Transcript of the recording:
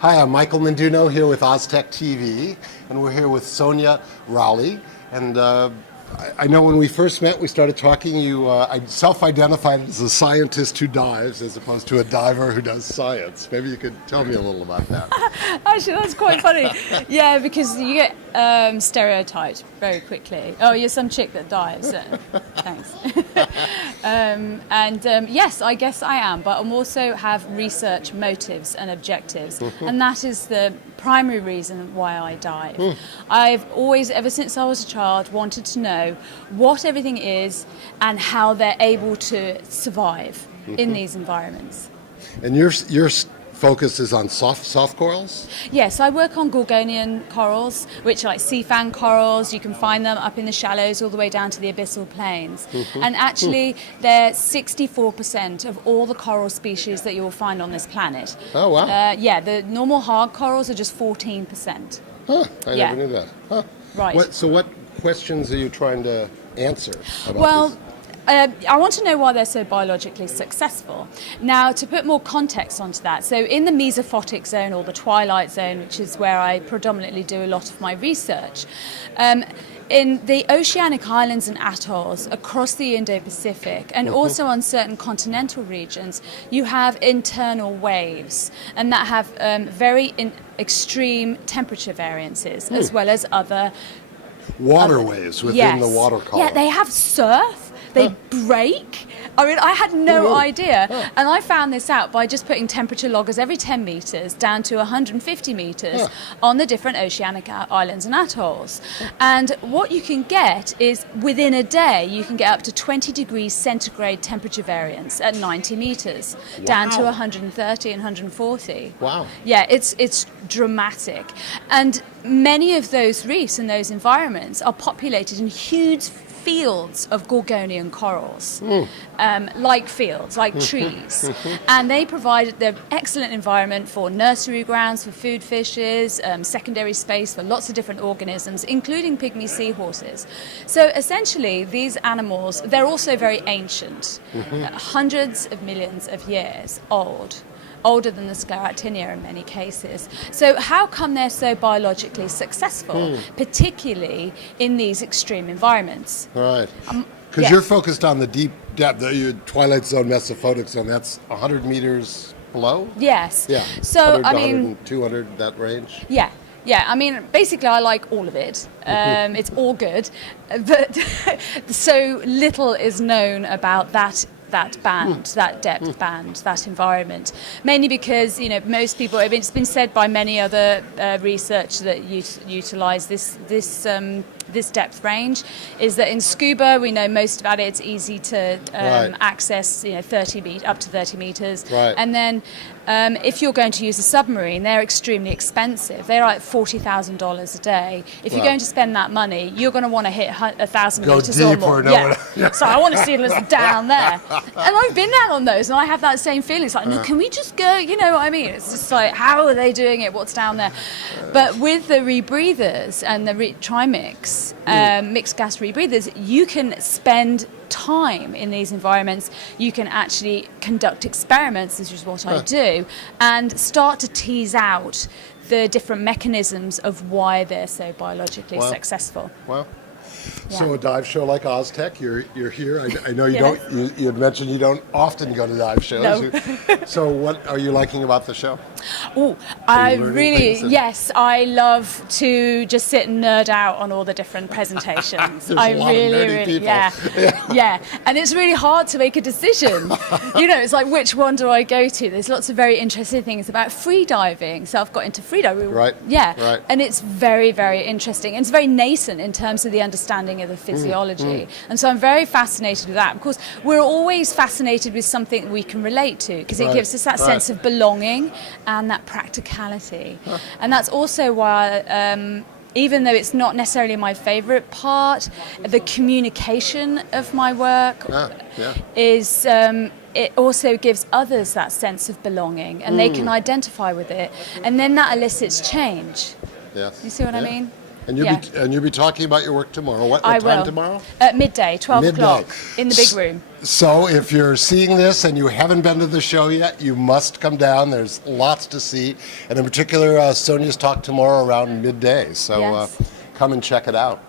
Hi, I'm Michael Menduno here with Oztech TV, and we're here with Sonia Rowley. And I know when we first met, we started talking, you self-identified as a scientist who dives as opposed to a diver who does science. Maybe you could tell me a little about that. Actually, that's quite funny. Yeah, because you get stereotyped very quickly. Oh, you're some chick that dives. Thanks. Yes, I guess I am, but I also have research motives and objectives, and that is the primary reason why I dive. I've always, ever since I was a child, wanted to know what everything is and how they're able to survive in these environments. And your focus is on soft corals? Yes, I work on Gorgonian corals, which are like sea fan corals. You can find them up in the shallows all the way down to the abyssal plains. And actually, they're 64% of all the coral species that you will find on this planet. Oh, wow. Yeah, the normal hard corals are just 14%. Huh, I never knew that. Huh. Right. So what questions are you trying to answer about Well, this? I want to know why they're so biologically successful. Now, to put more context onto that, so in the mesophotic zone or the twilight zone, which is where I predominantly do a lot of my research, in the oceanic islands and atolls across the Indo-Pacific and also on certain continental regions, you have internal waves, and that have very extreme temperature variances as well as other Waterways within the water column. Yeah, they have surf. They break. I mean, I had no idea. And I found this out by just putting temperature loggers every 10 meters down to 150 meters on the different oceanic islands and atolls. And what you can get is within a day, you can get up to 20 degrees centigrade temperature variance at 90 meters, down to 130 and 140. Wow. Yeah, it's dramatic. And many of those reefs and those environments are populated in huge fields of Gorgonian corals, like trees. And they provide the excellent environment for nursery grounds, for food fishes, secondary space for lots of different organisms, including pygmy seahorses. So essentially, these animals, they're also very ancient, hundreds of millions of years old. Older than the Scleractinia in many cases. So how come they're so biologically successful, particularly in these extreme environments? Right. Because you're focused on the deep depth, the twilight zone, mesophotic zone, that's 100 meters below? Yes. Yeah. So, 100 I to mean... 100, 200, that range? Yeah. Yeah, I mean, basically I like all of it. It's all good. But so little is known about that band, that depth band, that environment. Mainly because, most people, it's been said by many other research that utilise this depth range, is that in scuba we know most about it. It's easy to access, up to 30 meters. Right. And then if you're going to use a submarine, they're extremely expensive. They're like $40,000 a day. If you're going to spend that money, you're going to want to hit 1,000 meters or more. So I want to see what's down there. And I've been down on those, and I have that same feeling. It's like, no, can we just go? You know what I mean? It's just like, how are they doing it? What's down there? But with the rebreathers and the trimix, mixed gas rebreathers, you can spend time in these environments. You can actually conduct experiments, this is what I do, and start to tease out the different mechanisms of why they're so biologically successful. Well, so a dive show like Oztech, you're here. I know you don't. You had mentioned you don't often go to dive shows. No. So what are you liking about the show? Oh, I really, yes, I love to just sit and nerd out on all the different presentations. I really, yeah. And it's really hard to make a decision. It's like, which one do I go to? There's lots of very interesting things about free diving. So I've got into free diving. Right. Yeah. Right. And it's very, very interesting. And it's very nascent in terms of the understanding of the physiology. And so I'm very fascinated with that. Of course, we're always fascinated with something that we can relate to, because it gives us that sense of belonging and that practicality. And that's also why, even though it's not necessarily my favourite part, the communication of my work is... it also gives others that sense of belonging, and they can identify with it, and then that elicits change. Yes. You see what I mean? And you'll be talking about your work tomorrow. What I time will. tomorrow? At midday, 12 Midday. o'clock, in the big room. So if you're seeing this and you haven't been to the show yet, you must come down. There's lots to see. And in particular, Sonia's talk tomorrow around midday. So Yes. come and check it out.